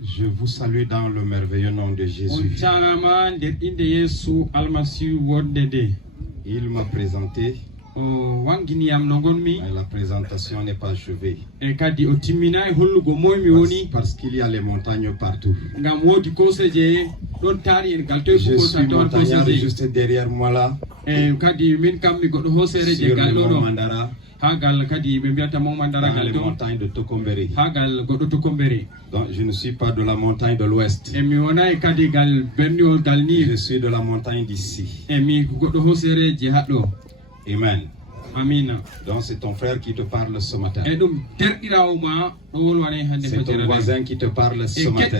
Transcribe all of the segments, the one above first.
Je vous salue dans le merveilleux nom de Jésus. Il m'a présenté, mais la présentation n'est pas achevée. Parce qu'il y a les montagnes partout. Je suis montagnard juste derrière moi là. Sur le mont Mandara. Dans les montagnes de Tokomberi. Donc je ne suis pas de la montagne de l'ouest. Je suis de la montagne d'ici. Amen. Donc c'est ton frère qui te parle ce matin. C'est ton voisin qui te parle ce matin.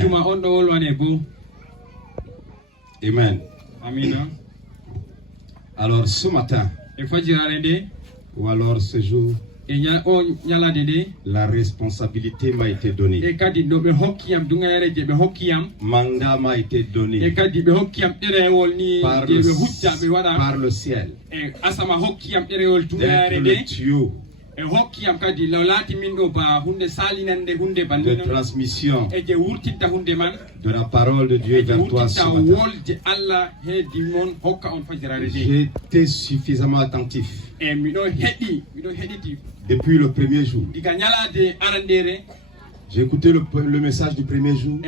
Amen. Alors ce matin, ou alors ce jour, la responsabilité m'a été donnée. Mandat m'a été donné par le ciel d'être le tuyau de transmission de la parole de Dieu vers toi ce matin. J'étais suffisamment attentif depuis le premier jour. J'ai écouté le message du premier jour.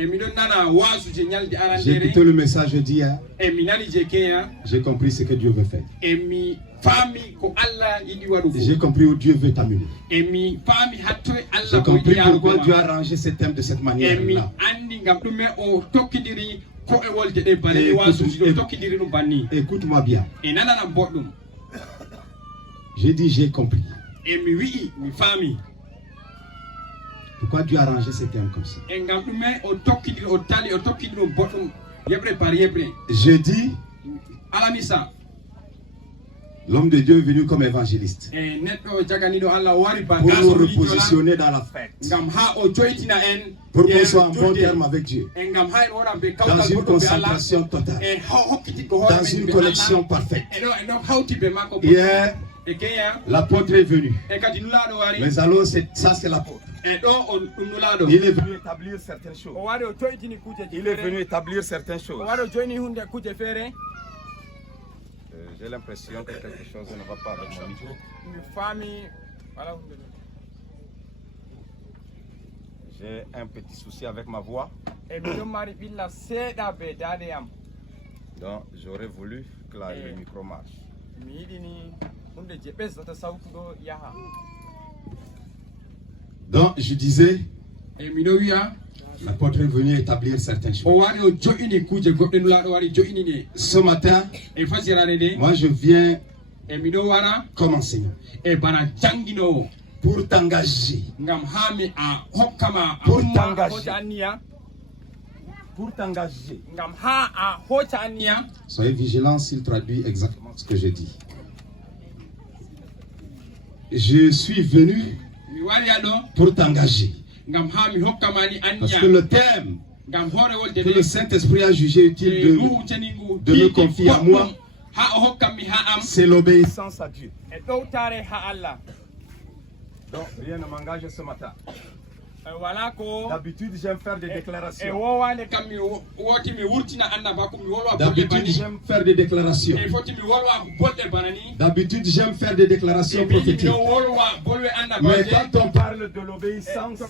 J'ai écouté le message d'hier. J'ai compris ce que Dieu veut faire. J'ai compris où Dieu veut t'amener. J'ai compris pourquoi Dieu a rangé ce thème de cette manière-là. Écoute-moi bien. J'ai dit j'ai compris. Pourquoi Dieu a rangé ce thème comme ça? Je dis, l'homme de Dieu est venu comme évangéliste pour nous repositionner dans la fête, pour qu'on soit en bon terme avec Dieu, dans une concentration totale, dans une connexion parfaite. Hier, l'apôtre est venu. Mais alors, ça c'est l'apôtre. Il est venu établir certaines choses. Il est venu établir certaines choses. J'ai l'impression que quelque chose ne va pas avec mon micro. J'ai un petit souci avec ma voix. Donc j'aurais voulu que le micro marche. Donc je disais, l'apôtre est venu établir certaines choses. Ce matin, moi je viens comme enseignant pour t'engager. Pour t'engager. Soyez vigilants s'il traduit exactement ce que je dis. Je suis venu pour t'engager. Parce que le thème que le Saint-Esprit a jugé utile de me confier à moi, c'est l'obéissance à Dieu. Donc rien ne m'engage ce matin. D'habitude j'aime faire des déclarations. D'habitude j'aime faire des déclarations. D'habitude j'aime faire des déclarations prophétiques. Mais quand on parle de l'obéissance,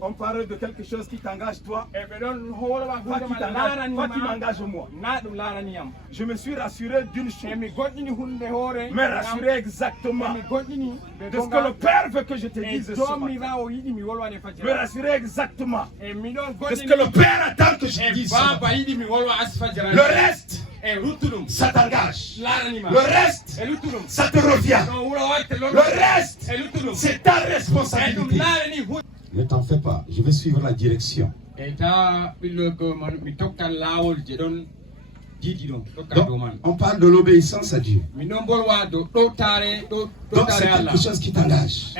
on parle de quelque chose qui t'engage toi, toi qui m'engages moi. Je me suis rassuré d'une chose, mais rassuré exactement de ce que le Père veut que je te dise ce matin. Me rassurer exactement de ce que le Père attend que je dise. Le reste, ça t'engage. Le reste, ça te revient. Le reste, c'est ta responsabilité. Ne t'en fais pas, je vais suivre la direction. Donc, on parle de l'obéissance à Dieu. Donc c'est quelque chose qui t'engage.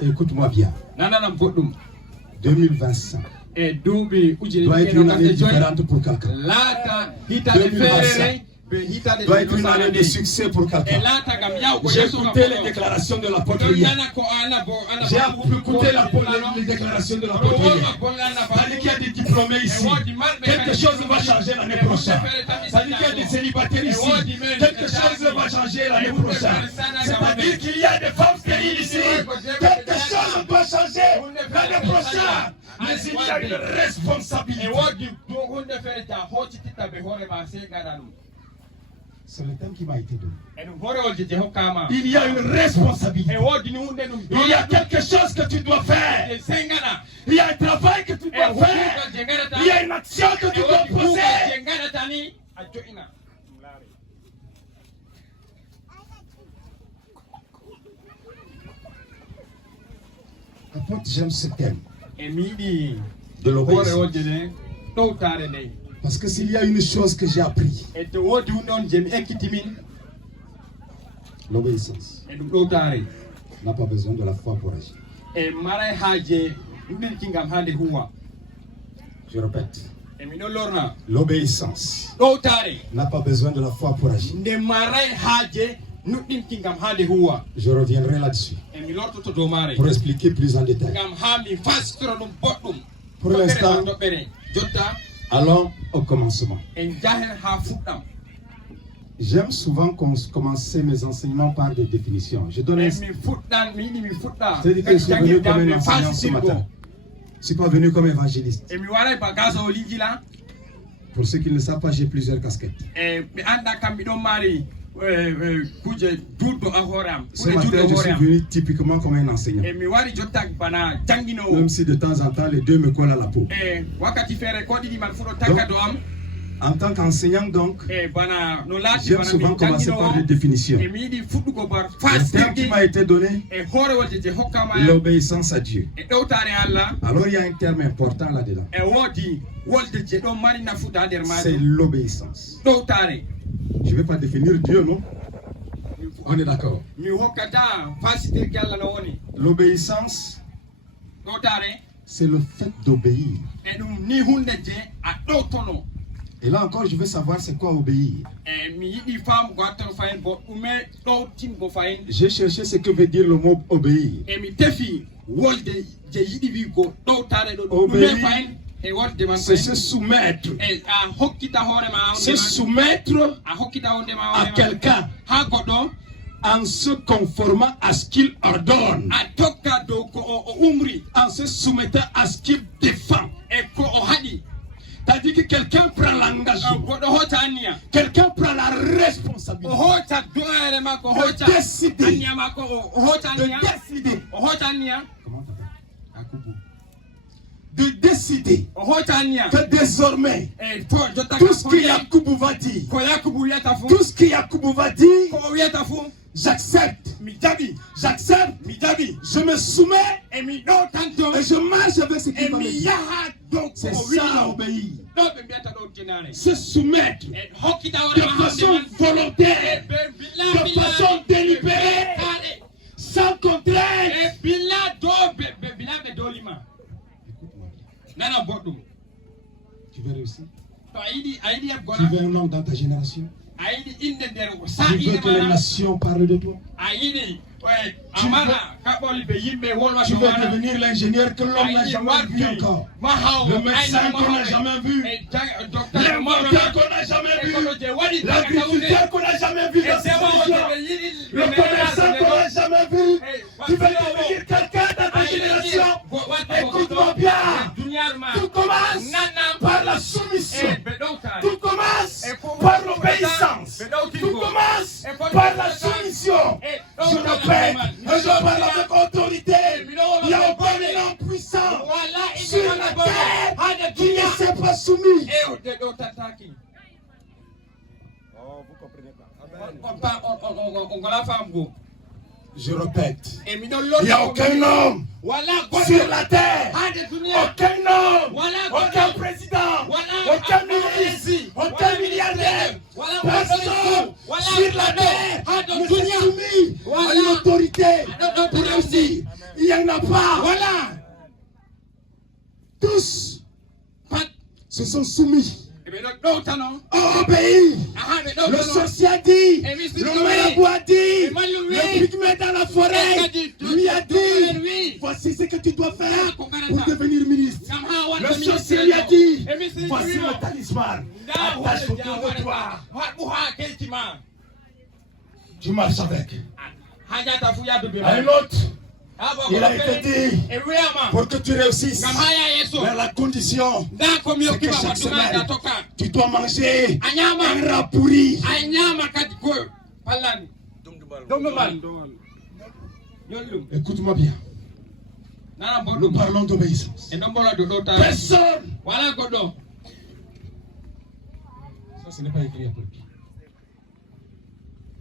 Écoute-moi bien. 2025 doit être une année différente pour quelqu'un. 2025 doit être une année de succès pour quelqu'un. J'ai écouté les déclarations de l'apôtre hier. J'ai écouté les déclarations génération de la pétrolière. C'est-à-dire qu'il y a des diplômés ici. Quelque chose va changer l'année prochaine. C'est-à-dire qu'il y a des célibataires ici. Quelque chose va changer l'année prochaine. C'est-à-dire qu'il y a des femmes stériles ici. Quelque chose va changer l'année prochaine. Mais il y a une responsabilité. C'est le thème qui m'a été donné. Il y a une responsabilité. Il y a quelque chose que tu dois faire. Il y a un travail que tu dois faire. Il y a une action que tu dois poser. Apôtre, j'aime ce thème de l'obéissance. Parce que s'il y a une chose que j'ai appris, l'obéissance n'a pas besoin de la foi pour agir. Je répète, l'obéissance n'a pas besoin de la foi pour agir. Je reviendrai là-dessus pour expliquer plus en détail. Pour l'instant, allons au commencement. J'aime souvent commencer mes enseignements par des définitions. Je donne c'est-à-dire que je suis venu comme un enseignant ce matin. Je ne suis pas venu comme évangéliste. Pour ceux qui ne le savent pas, j'ai plusieurs casquettes. Ce matin, je suis venu typiquement comme un enseignant. Même si de temps en temps, les deux me collent à la peau. Donc, en tant qu'enseignant, donc, j'aime souvent commencer par des définitions. Le terme qui m'a été donné, l'obéissance à Dieu. Alors, il y a un terme important là-dedans. C'est l'obéissance. Je ne vais pas définir Dieu, non? On est d'accord. L'obéissance, c'est le fait d'obéir. Et là encore, je veux savoir c'est quoi obéir. J'ai cherché ce que veut dire le mot obéir. Obéir, c'est se soumettre. Se soumettre à quelqu'un en se conformant à ce qu'il ordonne. En se soumettant à ce qu'il défend. C'est-à-dire que quelqu'un prend l'engagement. Quelqu'un prend la responsabilité de décider. De décider que désormais tout ce que Yakoubou va dire, tout ce que Yakoubou va dire, j'accepte, je me soumets et je marche avec ce qu'il va me dire. C'est ça obéir. Se soumettre de façon volontaire, de façon délibérée, sans contrainte. Tu veux réussir? Tu veux un homme dans ta génération? Tu veux que les nations parlent de toi? Tu veux devenir l'ingénieur que l'homme n'a jamais vu encore, le médecin qu'on n'a jamais vu, l'inventeur qu'on n'a jamais vu, l'agriculteur qu'on n'a jamais vu, le commerçant qu'on n'a jamais vu. Tu veux devenir quelqu'un dans ta génération? Écoute-moi bien. Tout commence par la soumission. Tout commence par l'obéissance. Tout commence par la soumission. Je répète, je parle avec autorité. Il n'y a aucun élan puissant sur la terre qui ne s'est pas soumis. Vous comprenez pas? Je répète, il n'y a aucun homme sur la terre, aucun homme, aucun président, aucun ministre, aucun milliardaire, personne sur la terre ne s'est soumis à une autorité pour réussir. Il n'y en a pas. Tous se sont soumis obéit. Le sorcier a dit, le marabout a dit, le pygmée dans la forêt lui a dit, voici ce que tu dois faire pour devenir ministre. Le sorcier lui a dit, voici le talisman, attache autour de toi. Tu marches avec. Un autre, il a été dit, pour que tu réussisses, mais la condition, c'est que chaque semaine, tu dois manger un rat pourri. Écoute-moi bien. Nous parlons d'obéissance. Personne. Ça, ce n'est pas écrit après.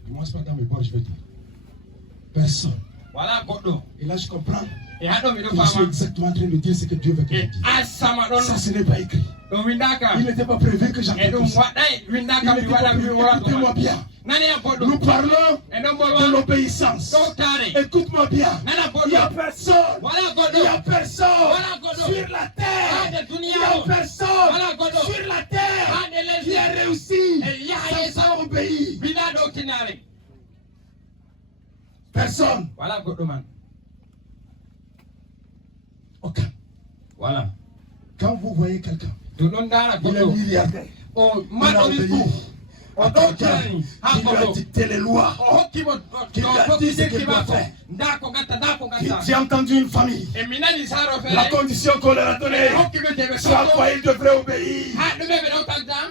Moi, c'est pas dans mes bords, je vais dire. Personne. Et là, je comprends. Je suis exactement en train de dire ce que Dieu veut que je dise. Ça, ce n'est pas écrit. Il n'était pas prévu que j'entende ça. Écoutez-moi bien. Nous parlons de l'obéissance. Écoute-moi bien. Il n'y a personne. Il n'y a personne sur la terre. Il n'y a personne sur la terre qui a réussi sans obéir. Personne. Aucun. Voilà. Quand vous voyez quelqu'un, il est milliardaire, il a obéi à quelqu'un qui lui a dicté les lois, qui lui a dit ce qu'il doit faire. J'ai entendu une famille, la condition qu'on leur a donnée, ce à quoi ils devraient obéir,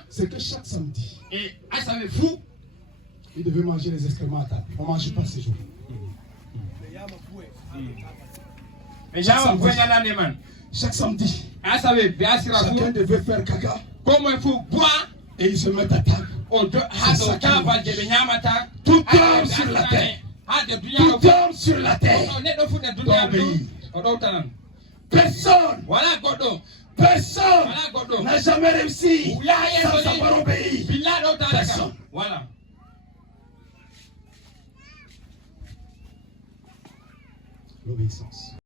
c'est que chaque samedi, ils devaient manger les excréments à table. On ne mange pas ces jours. Chaque samedi, chacun devait faire caca et ils se mettent à table. Tout homme sur la terre, tout homme sur la terre doit obéir. Personne, personne n'a jamais réussi sans avoir obéi. Personne. L'obéissance.